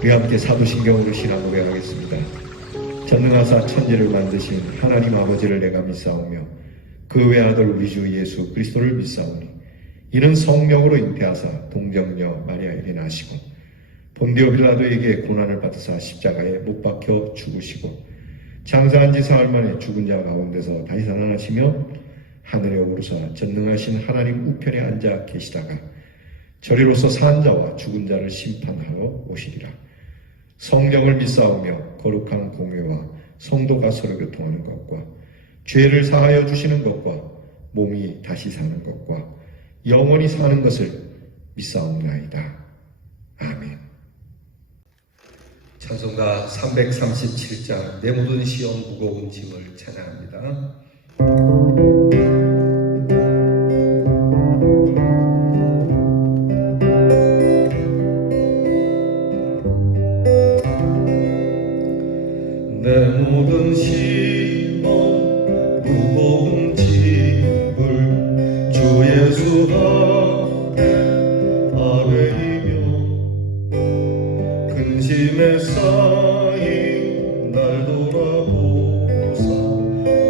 우리 함께 사도신경으로 신앙 고백하겠습니다. 전능하사 천지를 만드신 하나님 아버지를 내가 믿사오며 그 외아들 우리 주 예수 그리스도를 믿사오니 이는 성령으로 잉태하사 동정녀 마리아에게 나시고 본디오 빌라도에게 고난을 받으사 십자가에 못 박혀 죽으시고 장사한 지 사흘 만에 죽은 자 가운데서 다시 살아나시며 하늘에 오르사 전능하신 하나님 우편에 앉아 계시다가 저리로서 산 자와 죽은 자를 심판하러 오시리라. 성령을 믿사오며 거룩한 공회와 성도가 서로 교통하는 것과 죄를 사하여 주시는 것과 몸이 다시 사는 것과 영원히 사는 것을 믿사옵나이다. 아멘. 찬송가 337장 내 모든 시험 무거운 짐을 찬양합니다. 내 모든 시험 무거운 짐을 주 예수 앞에 아뢰이며 근심에 쌓인 날 돌아보사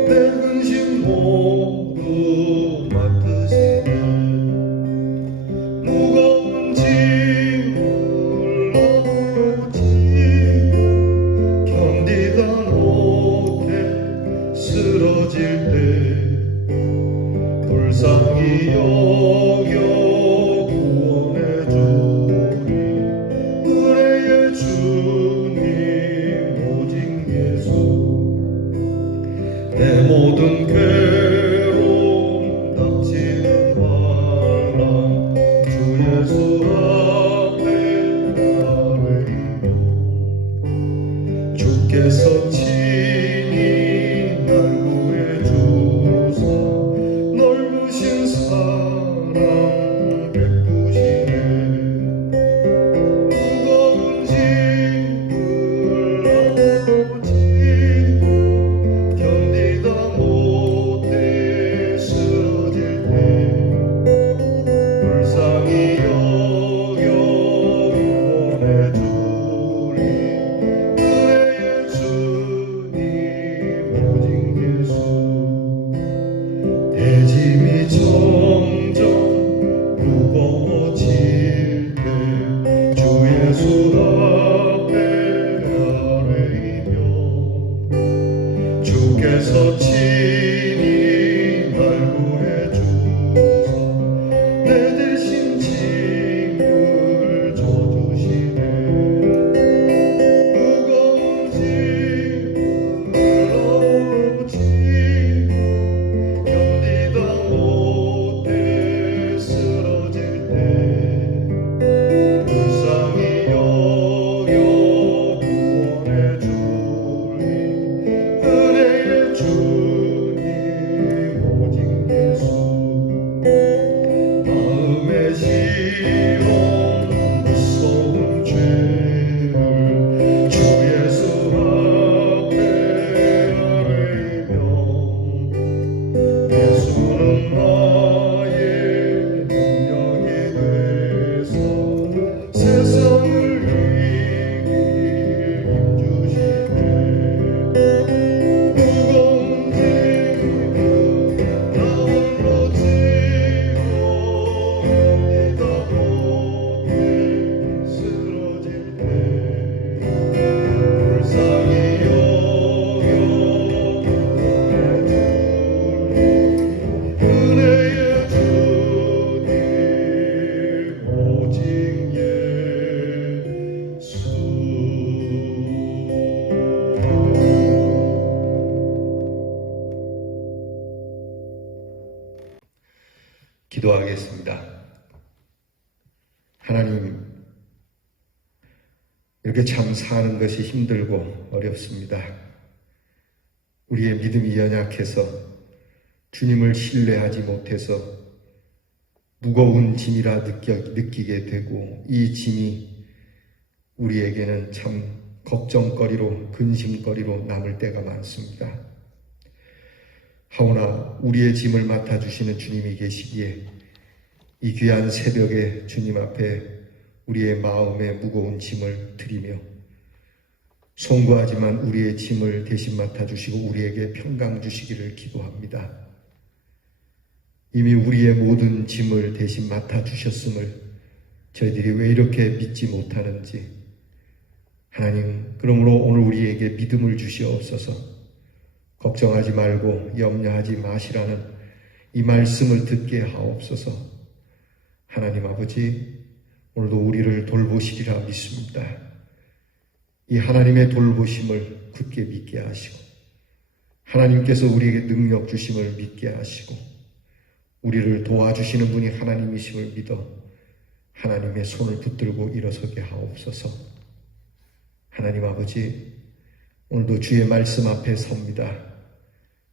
내 근심 모두 맡으시네. 무거운 짐을 쓰러질 때 불쌍히 여겨 구원해 주리. 은혜의 주님 오직 예수. 내 모든 괴로움 닥치는 말라 주 예수 앞에 아뢰이며 주께서 주께서 친히 날 구해주사 내 대신 짐을 져주시네. 무거운 짐을 어지고 견디다 못해 쓰러질 때 불쌍히 여겨 구원해 주리. 주님 오직 예수. 마음의 시험 무서운 죄를 주 예수 앞에 아뢰며 예수는 나의 능력이 되사 세상을 이길 힘주시네. 기도하겠습니다. 하나님, 이렇게 참 사는 것이 힘들고 어렵습니다. 우리의 믿음이 연약해서 주님을 신뢰하지 못해서 무거운 짐이라 느끼게 되고 이 짐이 우리에게는 참 걱정거리로 근심거리로 남을 때가 많습니다. 하오나 우리의 짐을 맡아주시는 주님이 계시기에 이 귀한 새벽에 주님 앞에 우리의 마음에 무거운 짐을 드리며 송구하지만 우리의 짐을 대신 맡아주시고 우리에게 평강 주시기를 기도합니다. 이미 우리의 모든 짐을 대신 맡아주셨음을 저희들이 왜 이렇게 믿지 못하는지 하나님, 그러므로 오늘 우리에게 믿음을 주시옵소서. 걱정하지 말고 염려하지 마시라는 이 말씀을 듣게 하옵소서. 하나님 아버지, 오늘도 우리를 돌보시리라 믿습니다. 이 하나님의 돌보심을 굳게 믿게 하시고 하나님께서 우리에게 능력 주심을 믿게 하시고 우리를 도와주시는 분이 하나님이심을 믿어 하나님의 손을 붙들고 일어서게 하옵소서. 하나님 아버지, 오늘도 주의 말씀 앞에 섭니다.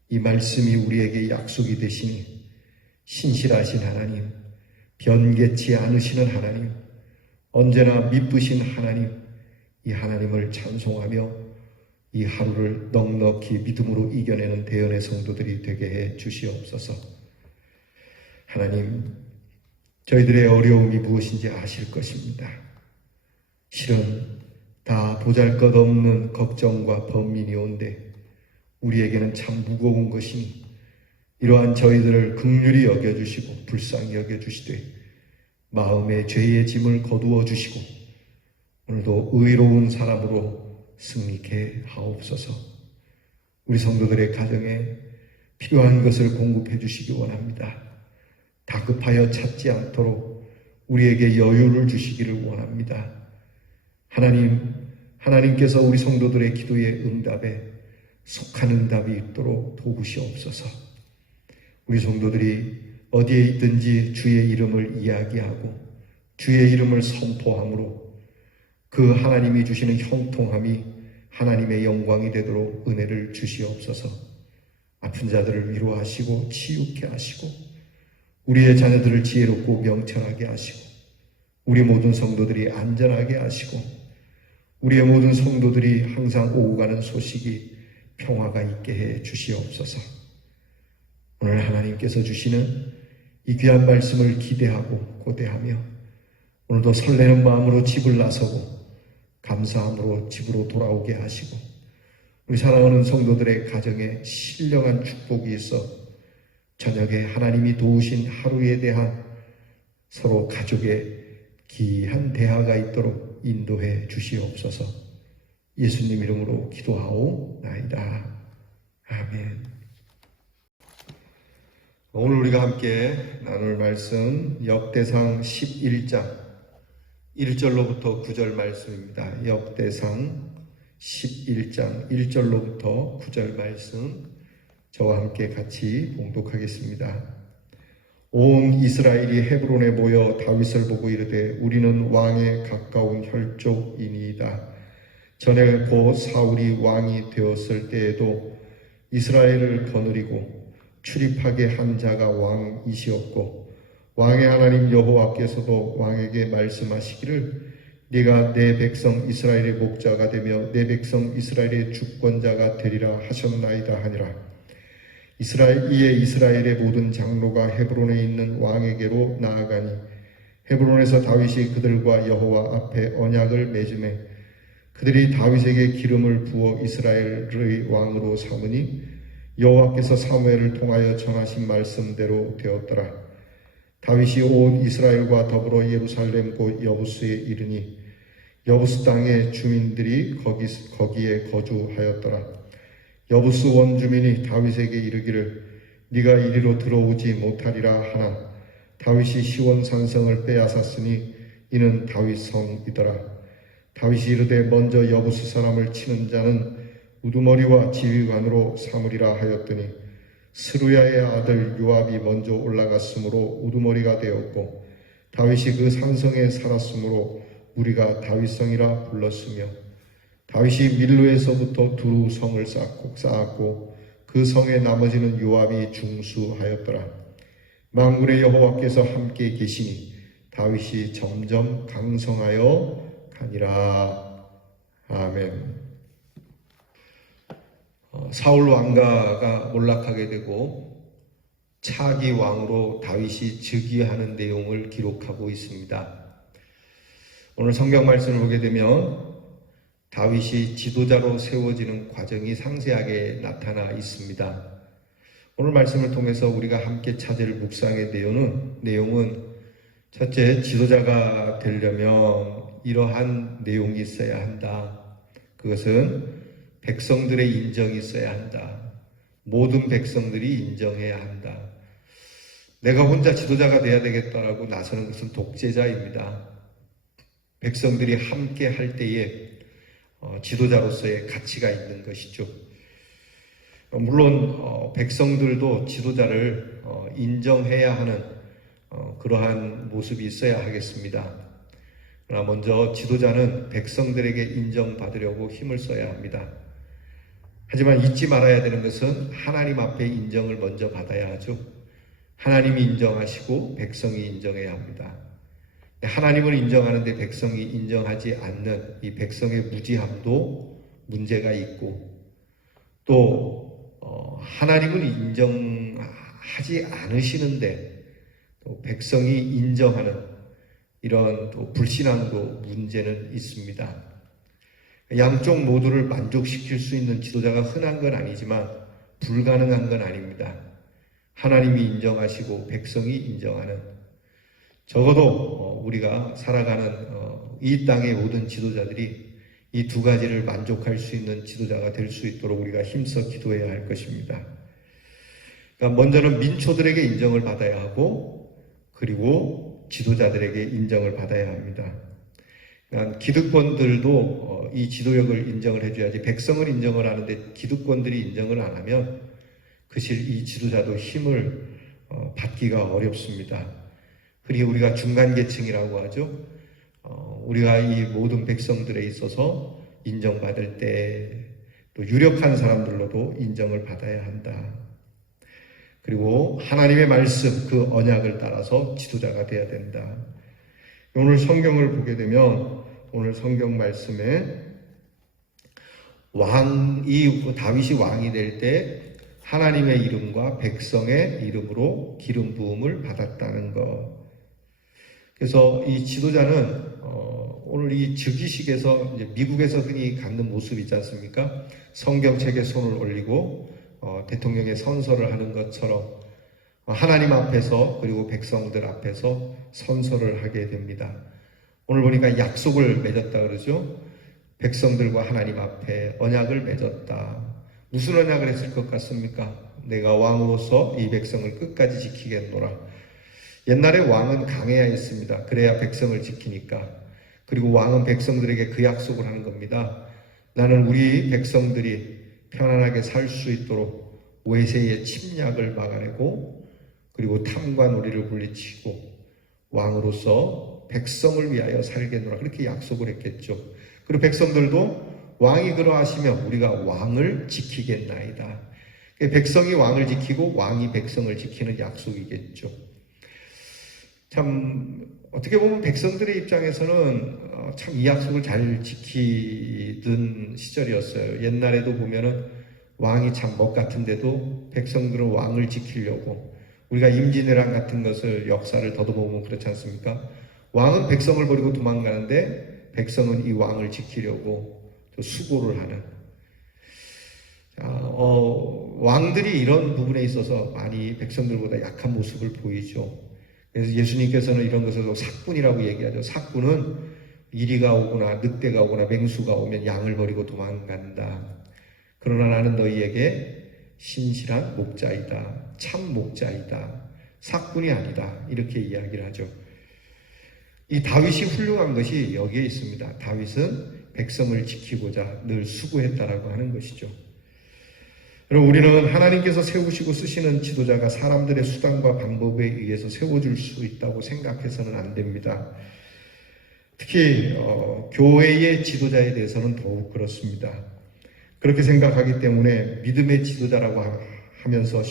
이 말씀이 우리에게 약속이 되시니 신실하신 하나님, 변개치 않으시는 하나님, 언제나 미쁘신 하나님, 이 하나님을 찬송하며 이 하루를 넉넉히 믿음으로 이겨내는 대언의 성도들이 되게 해 주시옵소서. 하나님, 저희들의 어려움이 무엇인지 아실 것입니다. 실은 다 보잘것없는 걱정과 번민이온데 우리에게는 참 무거운 것이니 이러한 저희들을 긍휼히 여겨주시고 불쌍히 여겨주시되 마음의 죄의 짐을 거두어 주시고 오늘도 의로운 사람으로 승리케 하옵소서. 우리 성도들의 가정에 필요한 것을 공급해 주시기 원합니다. 다급하여 찾지 않도록 우리에게 여유를 주시기를 원합니다. 하나님께서 우리 성도들의 기도의 응답에 속한 응답이 있도록 도우시옵소서. 우리 성도들이 어디에 있든지 주의 이름을 이야기하고 주의 이름을 선포함으로 그 하나님이 주시는 형통함이 하나님의 영광이 되도록 은혜를 주시옵소서. 아픈 자들을 위로하시고 치유케 하시고 우리의 자녀들을 지혜롭고 명철하게 하시고 우리 모든 성도들이 안전하게 하시고 우리의 모든 성도들이 항상 오고 가는 소식이 평화가 있게 해 주시옵소서. 오늘 하나님께서 주시는 이 귀한 말씀을 기대하고 고대하며 오늘도 설레는 마음으로 집을 나서고 감사함으로 집으로 돌아오게 하시고 우리 사랑하는 성도들의 가정에 신령한 축복이 있어 저녁에 하나님이 도우신 하루에 대한 서로 가족의 귀한 대화가 있도록 인도해 주시옵소서. 예수님 이름으로 기도하오나이다. 아멘. 오늘 우리가 함께 나눌 말씀 역대상 11장 1절로부터 9절 말씀입니다. 역대상 11장 1절로부터 9절 말씀 저와 함께 같이 봉독하겠습니다. 온 이스라엘이 헤브론에 모여 다윗을 보고 이르되 우리는 왕에 가까운 혈족이니이다. 전에 곧 사울이 왕이 되었을 때에도 이스라엘을 거느리고 출입하게 한 자가 왕이시었고 왕의 하나님 여호와께서도 왕에게 말씀하시기를 네가 내 백성 이스라엘의 목자가 되며 내 백성 이스라엘의 주권자가 되리라 하셨나이다 하니라. 이스라엘의 모든 장로가 헤브론에 있는 왕에게로 나아가니 헤브론에서 다윗이 그들과 여호와 앞에 언약을 맺음에 그들이 다윗에게 기름을 부어 이스라엘의 왕으로 삼으니 여호와께서 사무엘을 통하여 전하신 말씀대로 되었더라. 다윗이 온 이스라엘과 더불어 예루살렘 곧 여부스에 이르니 여부스 땅의 주민들이 거기에 거주하였더라. 여부스 원주민이 다윗에게 이르기를 네가 이리로 들어오지 못하리라 하나 다윗이 시원 산성을 빼앗았으니 이는 다윗 성이더라. 다윗이 이르되 먼저 여부스 사람을 치는 자는 우두머리와 지휘관으로 삼으리라 하였더니 스루야의 아들 요압이 먼저 올라갔으므로 우두머리가 되었고 다윗이 그 산성에 살았으므로 우리가 다윗성이라 불렀으며 다윗이 밀로에서부터 두루 성을 쌓았고 그 성의 나머지는 요압이 중수하였더라. 만군의 여호와께서 함께 계시니 다윗이 점점 강성하여 가니라. 아멘. 사울 왕가가 몰락하게 되고 차기 왕으로 다윗이 즉위하는 내용을 기록하고 있습니다. 오늘 성경 말씀을 보게 되면 다윗이 지도자로 세워지는 과정이 상세하게 나타나 있습니다. 오늘 말씀을 통해서 우리가 함께 찾을 묵상의 내용은 첫째, 지도자가 되려면 이러한 내용이 있어야 한다. 그것은 백성들의 인정이 있어야 한다. 모든 백성들이 인정해야 한다. 내가 혼자 지도자가 돼야 되겠다라고 나서는 것은 독재자입니다. 백성들이 함께 할 때에 지도자로서의 가치가 있는 것이죠. 물론 백성들도 지도자를 인정해야 하는 그러한 모습이 있어야 하겠습니다. 그러나 먼저 지도자는 백성들에게 인정받으려고 힘을 써야 합니다. 하지만 잊지 말아야 되는 것은 하나님 앞에 인정을 먼저 받아야 하죠. 하나님이 인정하시고 백성이 인정해야 합니다. 하나님을 인정하는데 백성이 인정하지 않는 이 백성의 무지함도 문제가 있고, 또 하나님을 인정하지 않으시는데 또 백성이 인정하는 이런 또 불신앙도 문제는 있습니다. 양쪽 모두를 만족시킬 수 있는 지도자가 흔한 건 아니지만 불가능한 건 아닙니다. 하나님이 인정하시고 백성이 인정하는, 적어도 우리가 살아가는 이 땅의 모든 지도자들이 이 두 가지를 만족할 수 있는 지도자가 될 수 있도록 우리가 힘써 기도해야 할 것입니다. 그러니까 먼저는 민초들에게 인정을 받아야 하고, 그리고 지도자들에게 인정을 받아야 합니다. 그러니까 기득권들도 이 지도력을 인정을 해줘야지, 백성을 인정을 하는데 기득권들이 인정을 안 하면 그실 이 지도자도 힘을 받기가 어렵습니다. 그리고 우리가 중간계층이라고 하죠. 우리가 이 모든 백성들에 있어서 인정받을 때 또 유력한 사람들로도 인정을 받아야 한다. 그리고 하나님의 말씀, 그 언약을 따라서 지도자가 되어야 된다. 오늘 성경을 보게 되면 오늘 성경 말씀에 다윗이 왕이 될 때 하나님의 이름과 백성의 이름으로 기름 부음을 받았다는 것. 그래서 이 지도자는 오늘 이 즉위식에서 이제 미국에서 흔히 갖는 모습이 있지 않습니까? 성경책에 손을 올리고 대통령의 선서를 하는 것처럼 하나님 앞에서 그리고 백성들 앞에서 선서를 하게 됩니다. 오늘 보니까 약속을 맺었다 그러죠. 백성들과 하나님 앞에 언약을 맺었다. 무슨 언약을 했을 것 같습니까? 내가 왕으로서 이 백성을 끝까지 지키겠노라. 옛날에 왕은 강해야 했습니다. 그래야 백성을 지키니까. 그리고 왕은 백성들에게 그 약속을 하는 겁니다. 나는 우리 백성들이 편안하게 살 수 있도록 외세의 침략을 막아내고, 그리고 탐과 놀이를 물리치고 왕으로서 백성을 위하여 살겠노라. 그렇게 약속을 했겠죠. 그리고 백성들도 왕이 그러하시면 우리가 왕을 지키겠나이다. 백성이 왕을 지키고 왕이 백성을 지키는 약속이겠죠. 참 어떻게 보면 백성들의 입장에서는 참 이 약속을 잘 지키던 시절이었어요. 옛날에도 보면은 왕이 참 멋 같은데도 백성들은 왕을 지키려고, 우리가 임진왜란 같은 것을 역사를 더듬어보면 그렇지 않습니까? 왕은 백성을 버리고 도망가는데 백성은 이 왕을 지키려고 또 수고를 하는. 왕들이 이런 부분에 있어서 많이 백성들보다 약한 모습을 보이죠. 그래서 예수님께서는 이런 것을 삭군이라고 얘기하죠. 삭군은 이리가 오거나 늑대가 오거나 맹수가 오면 양을 버리고 도망간다. 그러나 나는 너희에게 신실한 목자이다. 참 목자이다. 삭군이 아니다. 이렇게 이야기를 하죠. 이 다윗이 훌륭한 것이 여기에 있습니다. 다윗은 백성을 지키고자 늘 수고했다라고 하는 것이죠. 여러분, 우리는 하나님께서 세우시고 쓰시는 지도자가 사람들의 수단과 방법에 의해서 세워줄 수 있다고 생각해서는 안 됩니다. 특히 교회의 지도자에 대해서는 더욱 그렇습니다. 그렇게 생각하기 때문에 믿음의 지도자라고 하면서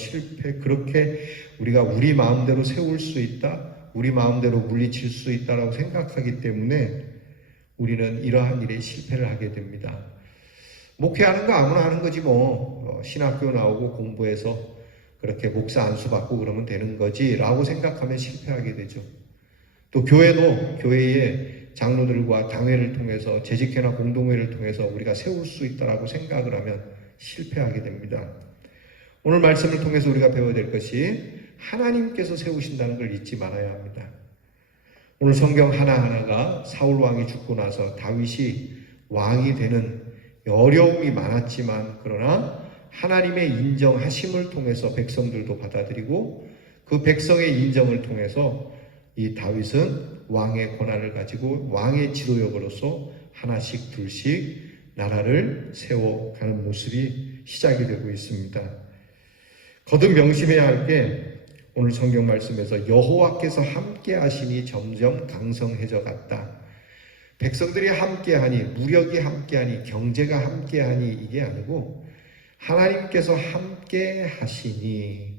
그렇게 우리가 우리 마음대로 세울 수 있다, 우리 마음대로 물리칠 수 있다라고 생각하기 때문에 우리는 이러한 일에 실패를 하게 됩니다. 목회하는 거 아무나 하는 거지 뭐, 신학교 나오고 공부해서 그렇게 목사 안수 받고 그러면 되는 거지 라고 생각하면 실패하게 되죠. 또 교회도 교회에 장로들과 당회를 통해서 재직회나 공동회를 통해서 우리가 세울 수 있다라고 생각을 하면 실패하게 됩니다. 오늘 말씀을 통해서 우리가 배워야 될 것이 하나님께서 세우신다는 걸 잊지 말아야 합니다. 오늘 성경 하나하나가 사울 왕이 죽고 나서 다윗이 왕이 되는 어려움이 많았지만 그러나 하나님의 인정하심을 통해서 백성들도 받아들이고 그 백성의 인정을 통해서 이 다윗은 왕의 권한을 가지고 왕의 지도력으로서 하나씩 둘씩 나라를 세워가는 모습이 시작이 되고 있습니다. 거듭 명심해야 할 게 오늘 성경 말씀에서 여호와께서 함께 하시니 점점 강성해져 갔다. 백성들이 함께하니, 무력이 함께하니, 경제가 함께하니 이게 아니고 하나님께서 함께 하시니,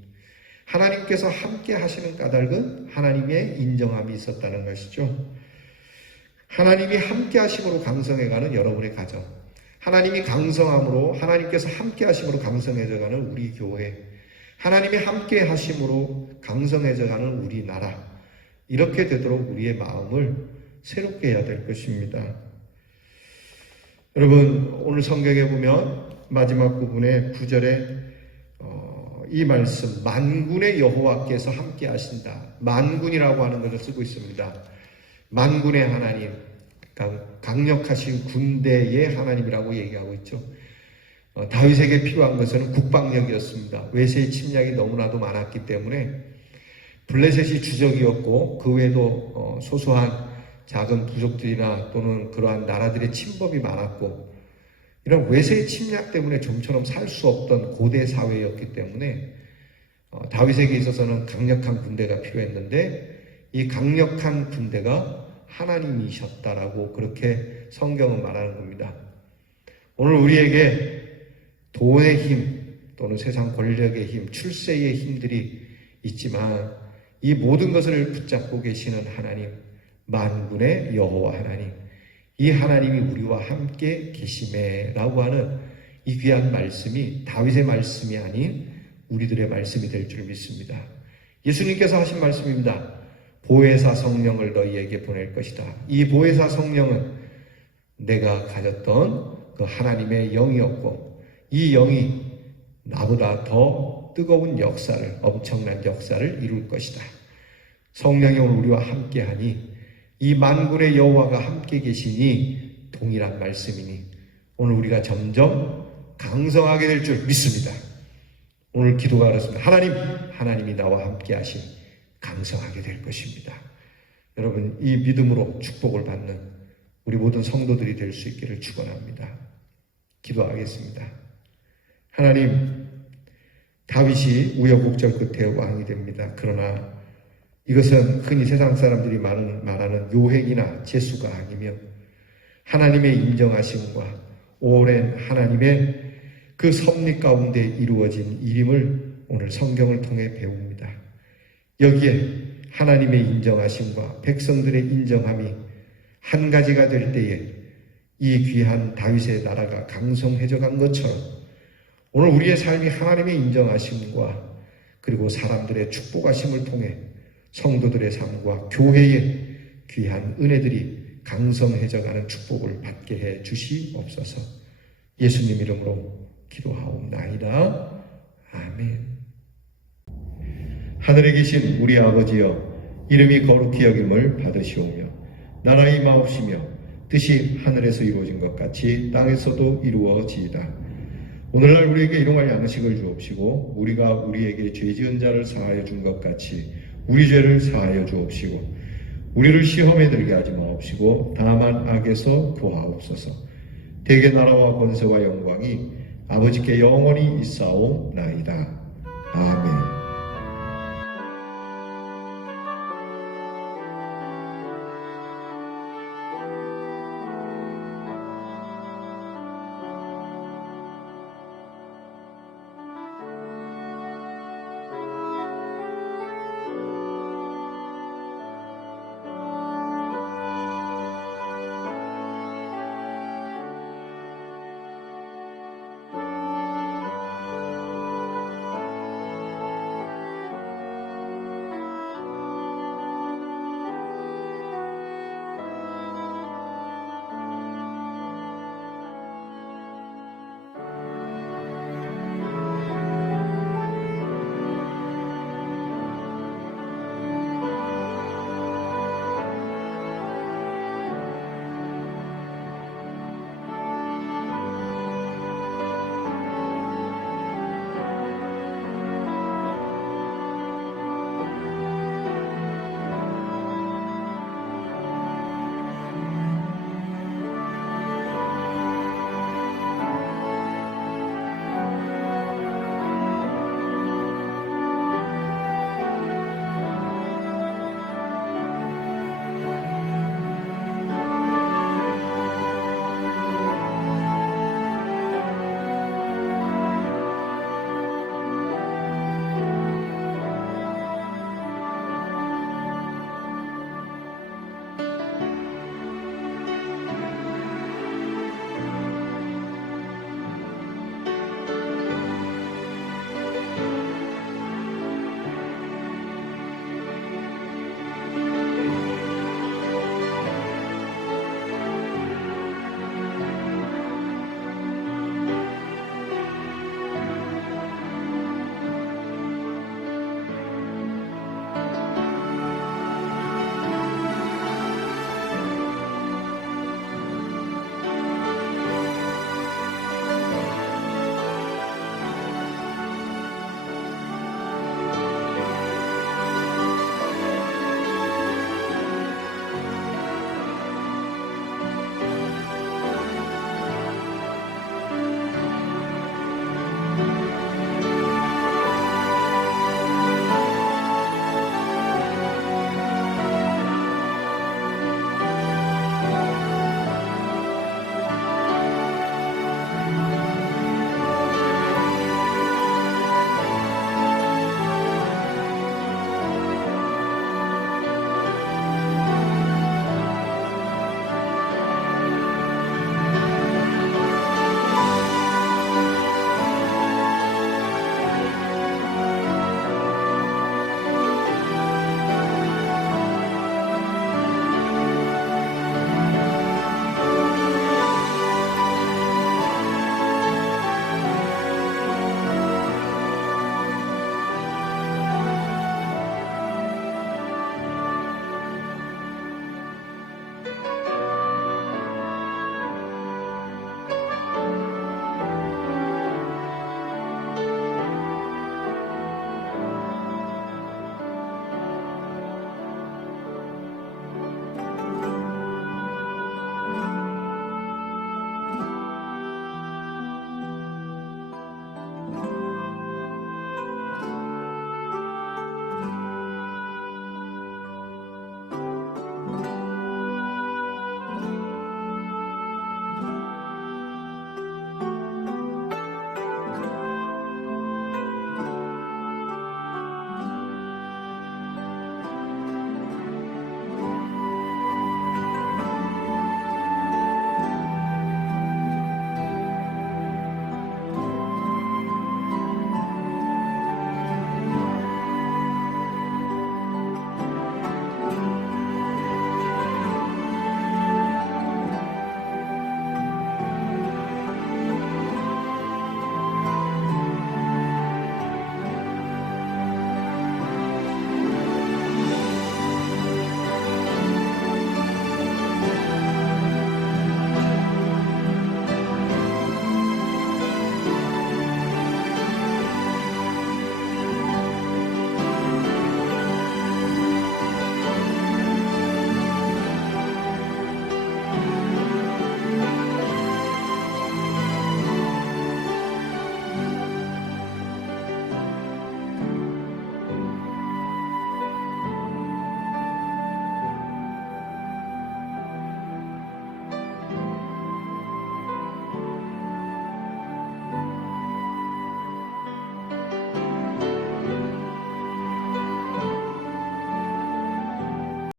하나님께서 함께 하시는 까닭은 하나님의 인정함이 있었다는 것이죠. 하나님이 함께 하심으로 강성해가는 여러분의 가정, 하나님이 강성함으로, 하나님께서 함께 하심으로 강성해져가는 우리 교회, 하나님이 함께 하심으로 강성해져가는 우리나라, 이렇게 되도록 우리의 마음을 새롭게 해야 될 것입니다. 여러분, 오늘 성경에 보면 마지막 부분에 9절에 이 말씀, 만군의 여호와께서 함께 하신다. 만군이라고 하는 것을 쓰고 있습니다. 만군의 하나님, 강력하신 군대의 하나님이라고 얘기하고 있죠. 다윗에게 필요한 것은 국방력이었습니다. 외세의 침략이 너무나도 많았기 때문에 블레셋이 주적이었고 그 외에도 소소한 작은 부족들이나 또는 그러한 나라들의 침범이 많았고 이런 외세의 침략 때문에 좀처럼 살 수 없던 고대 사회였기 때문에 다윗에게 있어서는 강력한 군대가 필요했는데 이 강력한 군대가 하나님이셨다라고 그렇게 성경은 말하는 겁니다. 오늘 우리에게 돈의 힘 또는 세상 권력의 힘, 출세의 힘들이 있지만 이 모든 것을 붙잡고 계시는 하나님, 만군의 여호와 하나님, 이 하나님이 우리와 함께 계심에라고 하는 이 귀한 말씀이 다윗의 말씀이 아닌 우리들의 말씀이 될 줄 믿습니다. 예수님께서 하신 말씀입니다. 보혜사 성령을 너희에게 보낼 것이다. 이 보혜사 성령은 내가 가졌던 그 하나님의 영이었고 이 영이 나보다 더 뜨거운 역사를, 엄청난 역사를 이룰 것이다. 성령이 오늘 우리와 함께하니 이 만군의 여호와가 함께 계시니 동일한 말씀이니 오늘 우리가 점점 강성하게 될 줄 믿습니다. 오늘 기도가 그렇습니다. 하나님이 나와 함께 하시니 강성하게 될 것입니다. 여러분, 이 믿음으로 축복을 받는 우리 모든 성도들이 될 수 있기를 축원합니다. 기도하겠습니다. 하나님, 다윗이 우여곡절 끝에 왕이 됩니다. 그러나 이것은 흔히 세상 사람들이 말하는 요행이나 재수가 아니며 하나님의 인정하심과 오랜 하나님의 그 섭리 가운데 이루어진 일임을 오늘 성경을 통해 배웁니다. 여기에 하나님의 인정하심과 백성들의 인정함이 한 가지가 될 때에 이 귀한 다윗의 나라가 강성해져 간 것처럼 오늘 우리의 삶이 하나님의 인정하심과 그리고 사람들의 축복하심을 통해 성도들의 삶과 교회의 귀한 은혜들이 강성해져 가는 축복을 받게 해 주시옵소서. 예수님 이름으로 기도하옵나이다. 아멘. 하늘에 계신 우리 아버지여, 이름이 거룩히 여김을 받으시오며 나라의 임하옵시며 뜻이 하늘에서 이루어진 것 같이 땅에서도 이루어지이다. 오늘날 우리에게 일용할 양식을 주옵시고 우리가 우리에게 죄 지은 자를 사하여 준 것 같이 우리 죄를 사하여 주옵시고 우리를 시험에 들게 하지 마옵시고 다만 악에서 구하옵소서. 대개 나라와 권세와 영광이 아버지께 영원히 있사옵나이다. 아멘.